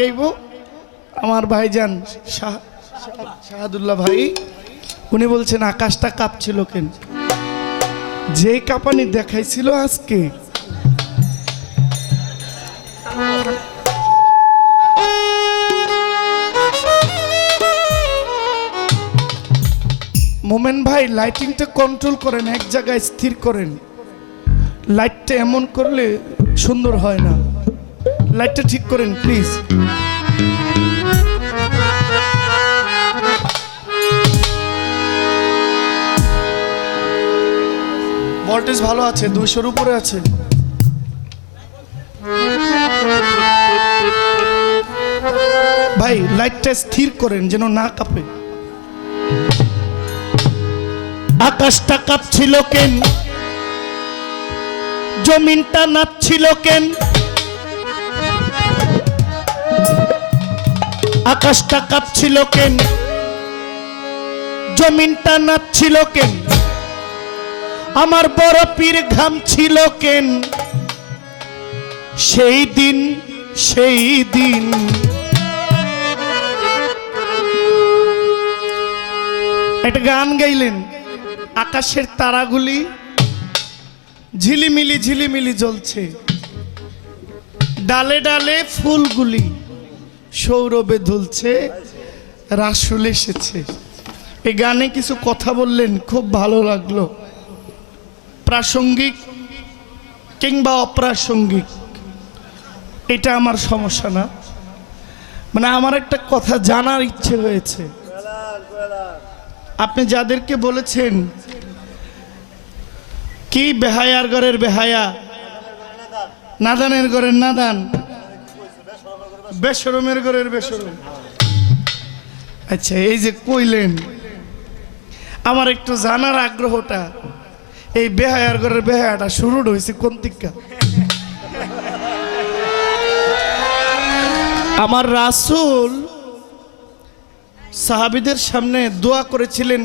গাইব আমার ভাইজান শাহাদুল্লাহ ভাই উনি বলছেন আকাশটা কাঁপছিল কেন, যে কাঁপানি দেখাইছিল আজকে মোমেন ভাই লাইটিংটা কন্ট্রোল করেন, এক জায়গায় স্থির করেন। লাইটটা এমন করলে সুন্দর হয় না, লাইটটা ঠিক করেন প্লিজ। ভোল্টেজ ভালো আছে, 200-র উপরে আছে। ভাই লাইটটা স্থির করেন যেন না কাঁপে। আকাশটা কাঁপছিল কেন, জমিনটা নাচছিল কেন, আকাশটা কাঁপছিল কেন, জমিনটা নাচছিল কেন, আমার বড় পীর ঘামছিল কেন, সেই দিন একটা গান গাইলেন, আকাশের তারাগুলি ঝিলিমিলি ঝিলিমিলি জ্বলছে, ডালে ডালে ফুলগুলি সৌরভে দুলছে, রাসূল এসেছে। এই গানে কিছু কথা বললেন, খুব ভালো লাগলো। প্রাসঙ্গিক কিংবা অপ্রাসঙ্গিক এটা আমার সমস্যা না, মানে আমার একটা কথা জানার ইচ্ছে হয়েছে। আপনি যাদেরকে বলেছেন কি বেহায়ার ঘরের বেহায়া, নাদানের ঘরের নাদান, বেশরমের ঘরের বেশরম, আচ্ছা এই যে কইলেন, আমার একটু জানার আগ্রহটা, এই বেহায়ার ঘরের বেহায়াটা শুরু হয়েছে কোন দিকটা? আমার রাসূল সাহাবীদের সামনে দোয়া করেছিলেন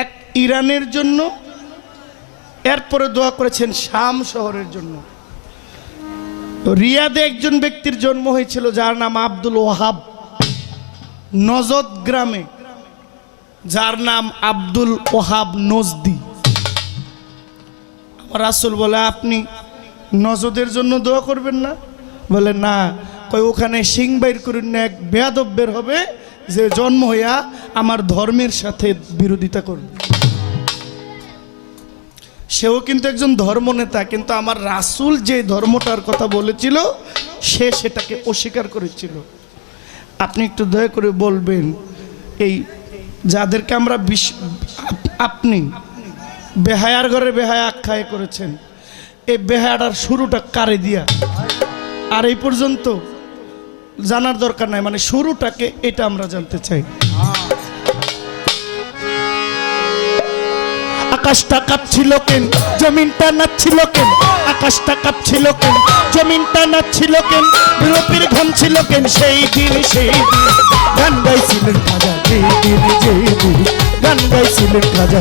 এক ইরানের জন্য, এরপরে দোয়া করেছেন শাম শহরের জন্য। রিয়াদে একজন ব্যক্তির জন্ম হয়েছিল যার নাম আব্দুল ওয়াহাব, নজদ গ্রামে যার নাম আব্দুল ওয়াহাব নজদি। আমার রাসূল বলে আপনি নজদের জন্য দোয়া করবেন না? বলে না, কই ওখানে সিং বাইর করুন না, এক বেয়াদব বের হবে যে জন্ম হইয়া আমার ধর্মের সাথে বিরোধিতা করবে। সেও কিন্তু একজন ধর্মনেতা, কিন্তু আমার রাসূল যে ধর্মটার কথা বলেছিল সে সেটাকে অস্বীকার করেছিল। আপনি একটু দয়া করে বলবেন, এই যাদেরকে আমরা আপনি বেহায়ার ঘরে বেহায়া আখ্যায় করেছেন, এই বেহায়াটার শুরুটা কারে দিয়া? আর এই পর্যন্ত জানার দরকার নাই, মানে শুরুটাকে এটা আমরা জানতে চাই। আকাশটা কাঁপছিল কেন, জমিনটা নাচছিল কেন, আকাশটা কাঁপছিল কেন, জমিনটা নাচছিল কেন, বিরতির ঘামছিল কেন, সেই দিন গান গাইছিলেন খাজা, গান গাইছিলেন খাজা।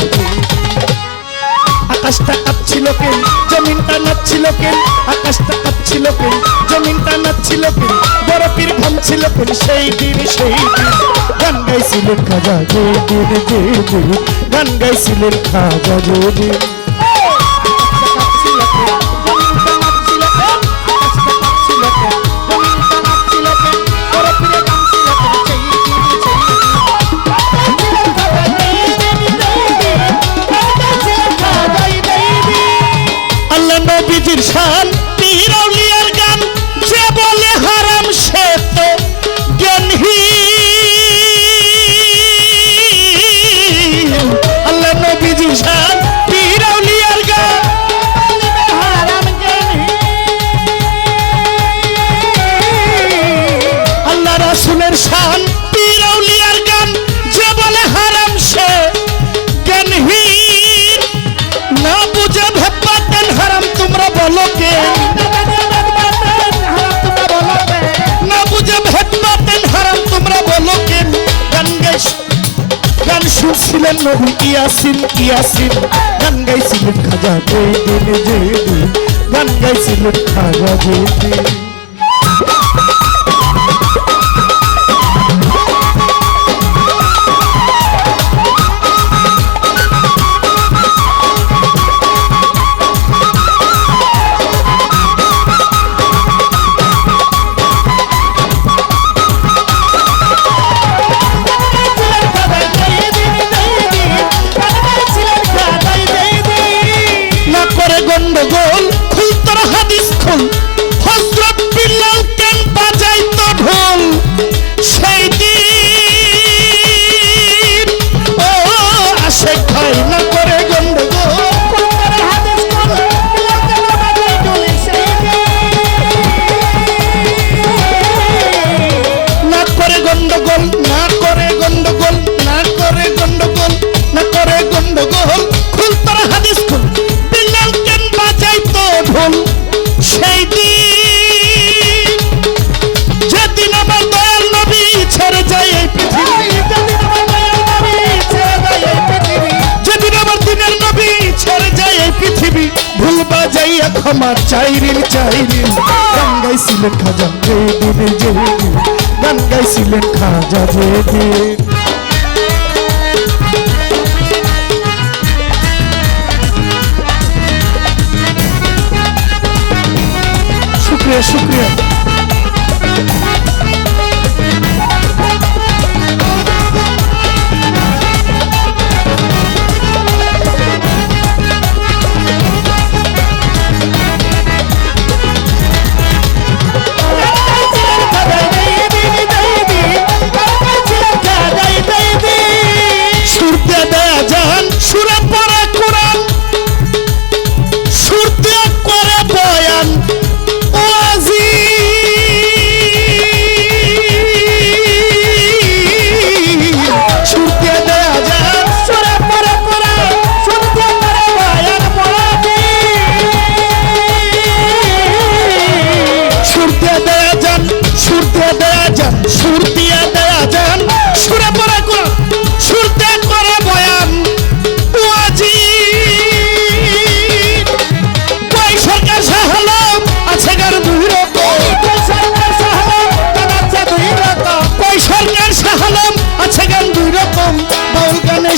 আকাশটা কাঁপছিল কেন, জমিনটা নাচছিল কেন, আকাশটা কাঁপছিল কেন, জমিনটা নাচছিল কেন, বরফের ঘামছিল কেন, সেই দিন গান গাইছিলেন খাজা, গান গাইছিলেন খাজা। নবীজির শান পীর আউলিয়ার গান, যে বলে হারাম সে তো জ্ঞানহীন। আল্লাহ নবীজির শান পীর আউলিয়ার গান, হারাম জ্ঞানহীন। আল্লাহ রাসূলের শান পীর আউলিয়ার গান, যে বলে হারাম সে জ্ঞানহীন। না বুঝে ভাবতেন হারাম তোমরা বলো কে, না বুঝে ভাবতেন হারাম তোমরা বলো কে। গান শুনছিলেন নবী ইয়াসিন, গান গাইছিলেন খাজা, গান গাইছিলেন খাজা। আমার চাইরিন গান গাইছিলেন খাজা যেদিন যেদিন গান গাইছিলেন খাজা যেদিন। শুক্রিয়া শুক্রিয়া।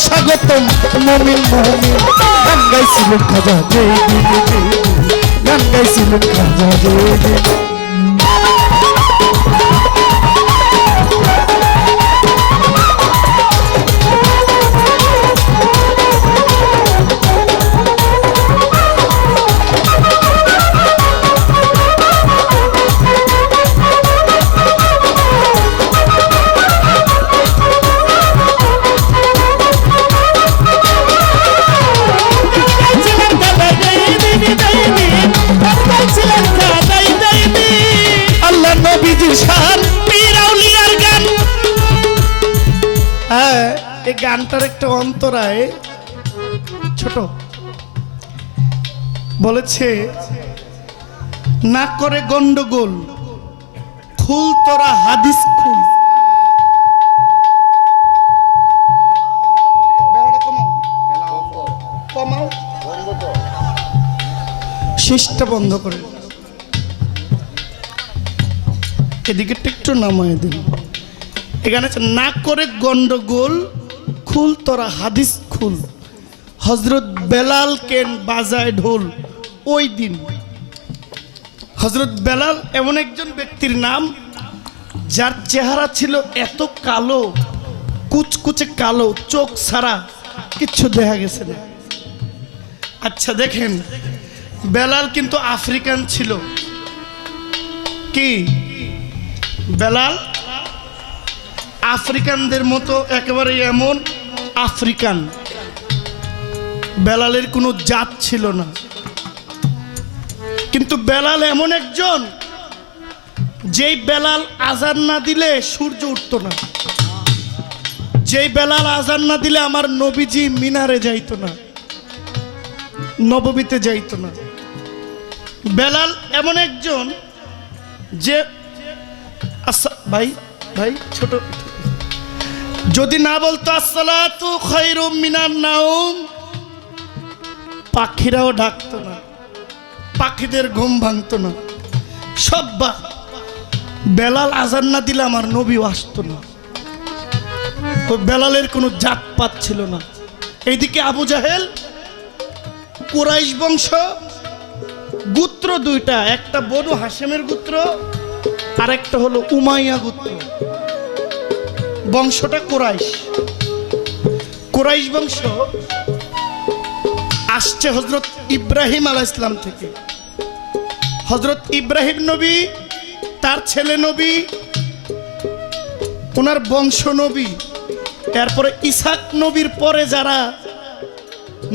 স্বাগতম মমিন মমিন গান গাইছিলেন খাজা যেদিন যেদিন গান গাইছিলেন খাজা যেদিন। এই গানটার একটা অন্তরায় ছোট বলেছে, না করে গন্ডগোল খুল তোরা হাদিস খুল। শেষটা বন্ধ করে এদিকে একটু নামায় দিন। এখানে না করে গন্ডগোল খুল তোরা হাদিস খুল। হজরত বেলাল কেন বাজায় ঢোল। ওই দিন হজরত বেলাল এমন একজন ব্যক্তির নাম যার চেহারা ছিল এত কালো, কুচকুচে কালো, চোখ ছাড়া কিচ্ছু দেখা গেছে না। আচ্ছা দেখেন, বেলাল কিন্তু আফ্রিকান ছিল। কি বেলাল আফ্রিকানদের মতো একেবারে এমন আফ্রিকান। বেলালের কোনো জাত ছিল না, কিন্তু বেলাল এমন একজন যেই বেলাল আজান না দিলে সূর্য উঠতো না, যেই বেলাল আজান না দিলে আমার নবীজি মিনারে যাইতো না, নববীতে যাইতো না। বেলাল এমন একজন যে ভাই ভাই ছোট যদি না বলতো আসসালাতু খায়রুম মিনান নাওম, পাখিরাও ডাকতো না, পাখিদের ঘুম ভাঙতো না। সব বেলাল আজান না দিলে আমার নবীও আসতো না। তো বেলালের কোনো জাতপাত ছিল না। এইদিকে আবু জাহেল কুরাইশ বংশ, গোত্র দুইটা, একটা বনু হাশেমের গোত্র আর একটা হলো উমাইয়া গোত্র। বংশটা কুরাইশ। কুরাইশ বংশ আসছে হযরত ইব্রাহিম আলাইহিস সালাম থেকে। হযরত ইব্রাহিম নবী, তার ছেলে নবী, ওনার বংশ নবী। এরপরে ইসাক নবীর পরে যারা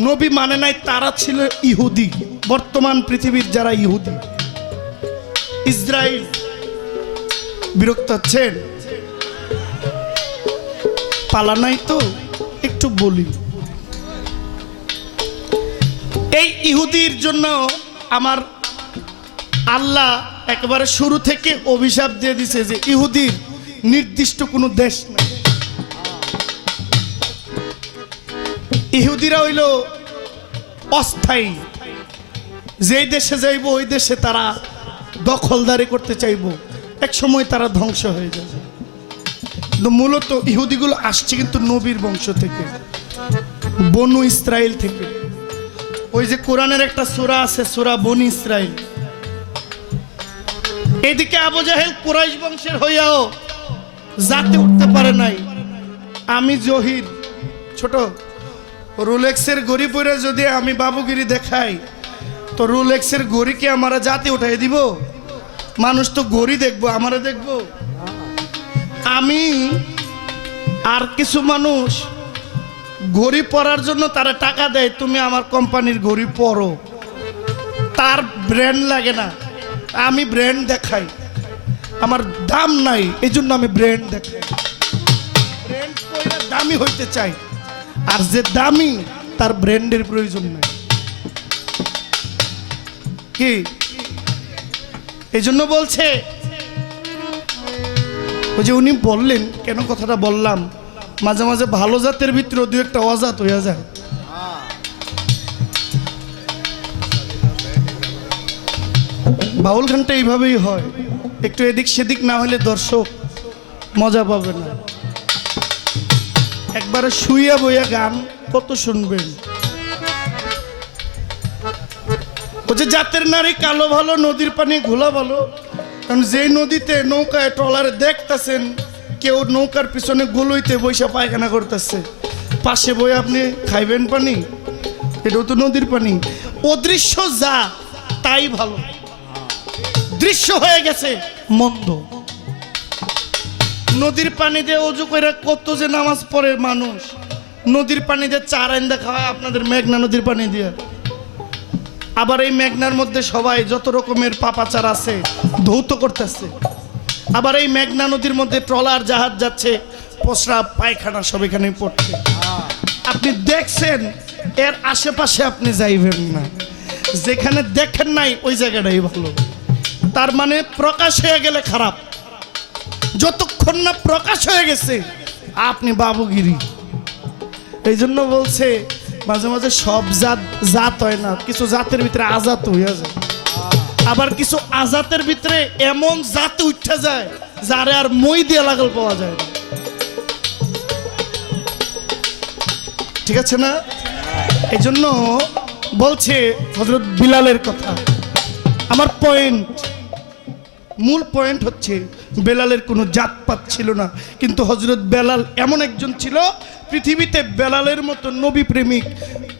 নবী মানে নাই তারা ছিল ইহুদি। বর্তমান পৃথিবীর যারা ইহুদি, ইসরায়েল। বিরক্ত হচ্ছেন? পালা নাই তো একটু বলি। এই ইহুদির জন্য আমার আল্লাহ একেবারে শুরু থেকে অভিশাপ দিয়ে দিছে যে ইহুদির নির্দিষ্ট কোনো দেশ নাই। ইহুদিরা হইল অস্থায়ী। যেই দেশে যাইব ওই দেশে তারা দখলদারি করতে চাইব, এক সময় তারা ধ্বংস হয়ে যাবে। কিন্তু মূলত ইহুদিগুলো আসছে কিন্তু নবীর বংশ থেকে, বনু ইসরাইল থেকে। ওই যে কোরআনের একটা সূরা আছে, সূরা বনি ইসরাইল। এদিকে আবু জাহেল কুরাইশ বংশের হইয়াও জাতে উঠতে পারে নাই। আমি জহির ছোট রোলেক্সের ঘড়ি পরে যদি আমি বাবুগিরি দেখাই, তো রোলেক্সের ঘড়ি কি আমারা জাতে উঠাই দিব? মানুষ তো ঘড়ি দেখবো, আমারা দেখবো। আমি আর কিছু মানুষ ঘড়ি পরার জন্য তারা টাকা দেয়, তুমি আমার কোম্পানির ঘড়ি পরো, তার ব্র্যান্ড লাগে না, আমি ব্র্যান্ড দেখাই। আমার দাম নাই, এই জন্য আমি ব্র্যান্ড দেখাই। ব্র্যান্ড পয়লা দামি হইতে চাই, আর যে দামি তার ব্র্যান্ডের প্রয়োজন নাই। কি এই জন্য বলছে, ওই যে উনি বললেন, কেন কথাটা বললাম, মাঝে মাঝে ভালো জাতের ভিতরে দু একটা অজাত হইয়া যায়। বাউল গানটা এইভাবেই হয়, একটু এদিক সেদিক না হলে দর্শক মজা পাবে না। একবারে শুইয়া বইয়া গান কত শুনবেন। ও যে জাতের নারী কালো ভালো, নদীর পানি ঘোলা ভালো। কারণ যে নদীতে নৌকায় ট্রলারে দেখতেছেন কেউ নৌকার পিছনে গুলোইতে বৈশা পায়খানা করতেছে, পাশে বই আপনি খাইবেন পানি, এটাও তো নদীর পানি। অদৃশ্য যা তাই ভালো, দৃশ্য হয়ে গেছে মন্দ। নদীর পানি দিয়ে অজু করে কত যে নামাজ পড়ে মানুষ, নদীর পানি দিয়ে চার আইন্দা খাওয়ায় আপনাদের মেঘনা নদীর পানি দিয়ে। আবার এই মেঘনার মধ্যে সবাই যত রকমের পাপাচার আছে ধৌত করতেছে। আবার এই মেঘনা নদীর মধ্যে ট্রলার জাহাজ যাচ্ছে, প্রস্রাব পায়খানা সব এখানে পড়ছে। আপনি দেখছেন, এর আশেপাশে আপনি যাইবেন না। যেখানে দেখেন নাই ওই জায়গাটাই ভালো। তার মানে প্রকাশ হয়ে গেলে খারাপ, যতক্ষণ না প্রকাশ হয়ে গেছে আপনি বাবুগিরি। এই জন্য বলছে মাঝে মাঝে সব জাত হয় না, কিছু জাতের ভিতরে আজাত হইয়া যায়। আবার কিছু আজাতের ভিতরে এমন জাত উঠে যায় যারে আর মই দিয়ে লাগল পাওয়া যায় না। ঠিক আছে না? এই জন্য বলছে হযরত বিলালের কথা। আমার মূল পয়েন্ট হচ্ছে বেলালের কোনো জাতপাত ছিল না, কিন্তু হযরত বেলাল এমন একজন ছিল, পৃথিবীতে বেলালের মতো নবী প্রেমিক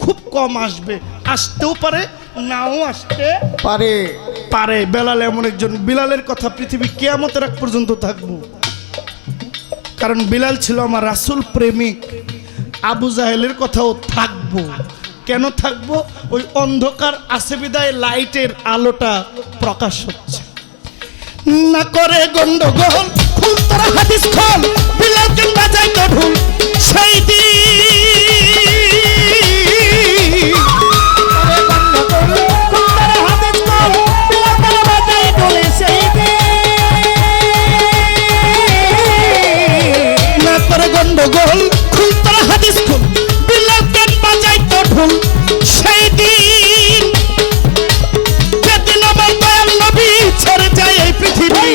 খুব কম আসবে, আসতেও পারে নাও আসতে পারে। বেলাল এমন একজন, বিলালের কথা পৃথিবী কিয়ামতের আগ পর্যন্ত থাকবো। কারণ বিলাল ছিল আমার রাসূল প্রেমিক। আবু জাহেলের কথাও থাকবো। কেন থাকবো? ওই অন্ধকার আছে বিদায় লাইটের আলোটা প্রকাশ হচ্ছে। না করে গন্ডগোল, খুল তোরা হাদিস খোল, বিলাল কেন বাজাই তো ঢোল সেই গন্ডগোল, খুল তোরা হাদিস খোল, বিলাল কেন বাজাই তো ঢোল সেই দিন, যেদিন আমার দয়াল নবী ছেড়ে যায় এই পৃথিবী।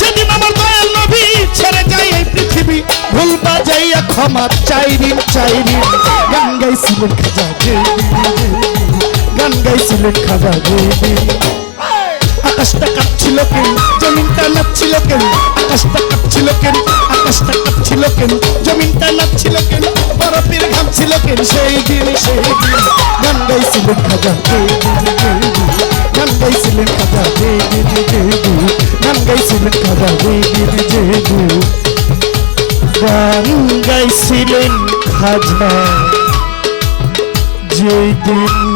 যেদিন আমার দয়াল নবী ছেড়ে যায় এই পৃথিবী, ভুল বাজাইয়া ক্ষমা চাইরিন চাইরিন। গান গাইছিলেন খাজা, গান গাইছিলেন খাজা। আকাশটা কাঁপছিল কেন, জমিনটা নাচছিল কেন, আকাশটা কাঁপছিল কেন, আকাশটা কাঁপছিল কেন, জমিনটা নাচছিল কেন, বরফের ঘামছিল কেন সেই দিন গান গাইছিলেন খাজা। গান গাইছিলেন খাজা, গান গাইছিলেন খাজা, গান গাইছিলেন খাজা যেই দিন